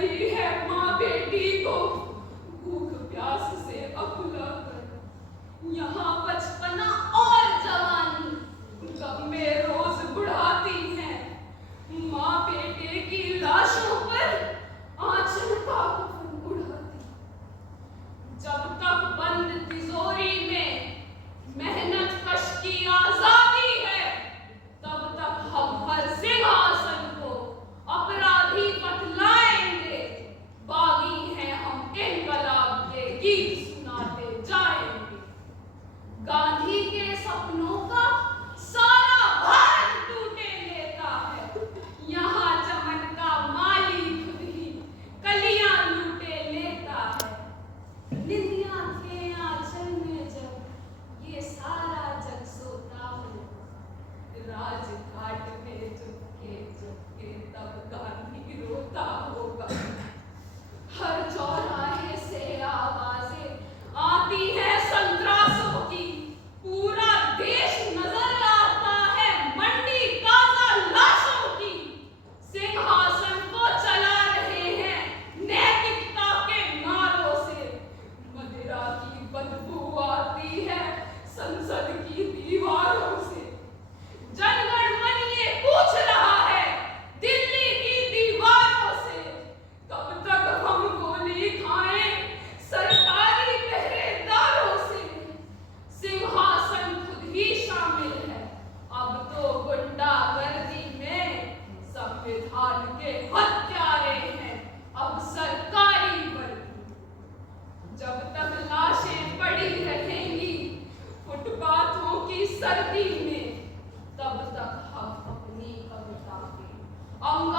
रही है माँ बेटी को भूख प्यास से अकुला कर। यहाँ बचपना और जवानी गम में रोज बुढ़ाती है। माँ बेटे की लाशों पर आंचल का कफन उड़ाती। जब तक बंद तिजोरी में मेहनत कश की आजादी है, तब तक हम हर सिंहासन को अपराधी बतलाएंगे। बागी हैं हम इनकलाब के गीत सुनाते जाएंगे। गांधी के सपनों का सारा भारत टूटे लेता है। यहाँ चमन का माली खुद ही कलियां लूटे लेता है। निंदिया के आंचल में जब ये सारा जग सोता हो, राजघाट में चुपके चुपके तब गांधी रोता होगा। हर चौराहे से आवाजें आती हैं संतरासों की। पूरा देश नजर आता है मंडी ताजा लाशों की। सिंहासन को चला रहे हैं नैतिकता के नारों से। मदिरा की बदबू आती है संसद की दीवारों से। जनगण मन ये पूछ रहा है दिल्ली की दीवारों से, कब तक हम गोली खाएं सरकारी पहरेदारों से। सिंहासन खुद ही शामिल है अब तो गुंडागर्दी में। संविधान के हत्यारे हैं अब सरकारी वर्दी। जब तक लाशें पड़ी रहेंगी फुटपाथों की सर्दी में, तब तक हम अपनी कविता के अंग